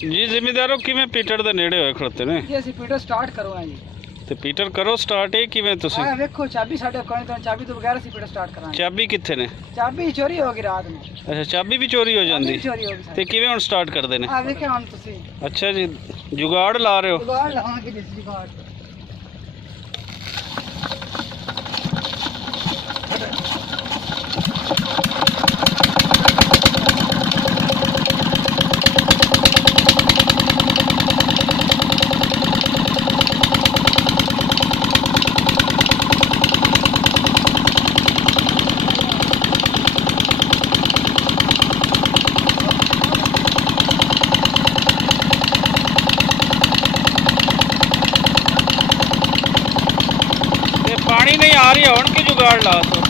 ਜੀ ਜ਼ਿਮੀਦਾਰੋ ਕਿਵੇਂ ਪੀਟਰ ਦੇ ਨੇੜੇ ਹੋਏ ਖੜੋਤੇ ਨੇ ਜੀ ਅਸੀਂ ਪੀਟਰ ਸਟਾਰਟ ਕਰਵਾਇਆ ਜੀ ਤੇ ਪੀਟਰ ਕਰੋ ਸਟਾਰਟ ਇਹ ਕਿਵੇਂ ਤੁਸੀਂ ਆ ਵੇਖੋ ਚਾਬੀ ਸਾਡੇ ਕੋਲ ਤਾਂ ਚਾਬੀ ਤੋਂ ਬਗੈਰ ਅਸੀਂ ਪੀਟਰ ਸਟਾਰਟ ਕਰਾਂਗੇ ਚਾਬੀ ਕਿੱਥੇ ਨੇ ਚਾਬੀ ਚੋਰੀ ਹੋ ਗਈ ਰਾਤ ਨੂੰ ਅੱਛਾ ਚਾਬੀ ਵੀ ਚੋਰੀ ਹੋ ਚਾਬੀ ਜਾਂਦੀ ਚੋਰੀ ਹੋ ਗਈ ਤੇ ਸਾਡੀ ਕਿਵੇਂ ਹੁਣ ਸਟਾਰਟ ਕਰਦੇ ਨੇ ਆ ਵੇਖਿਆ ਹੁਣ ਤੁਸੀਂ ਅੱਛਾ ਜੀ ਜੁਗਾੜ ਲਾ ਰਹੇ ਹੋ ਦੁਕਾਨ ਲਾਵਾਂਗੇ ਜਿਸ ਦੀ ਬਾਤ ਤੇ ਪਾਣੀ ਨਹੀਂ ਆ ਰਹੀ ਹੁਣ ਕਿ ਜੁਗਾੜ ਲਾ ਤੋ